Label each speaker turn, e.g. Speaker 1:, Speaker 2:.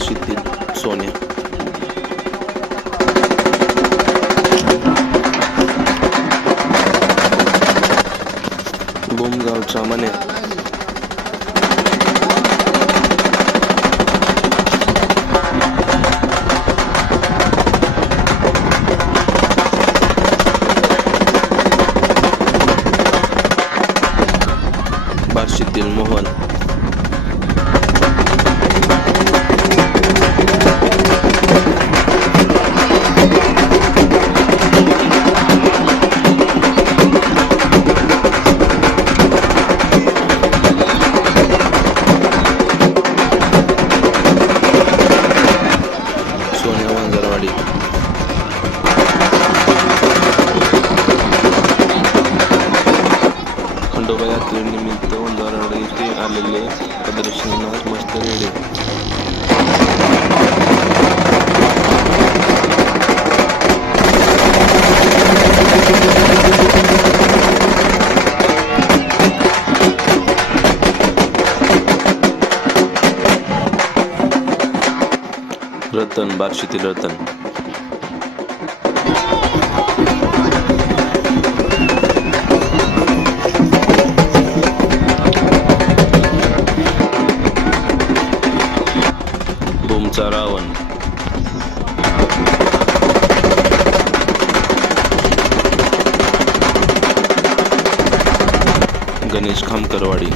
Speaker 1: защиты Sony. Bom garucha mane. Barşit वंजरवाडी खंडोबा यात्रेनिमित्त वंजारवाडी येथे आलेले प्रदर्शनास मस्त रेडे रतन बार्शीतील रतन. बोमचा रावण. गणेश खामकरवाडी.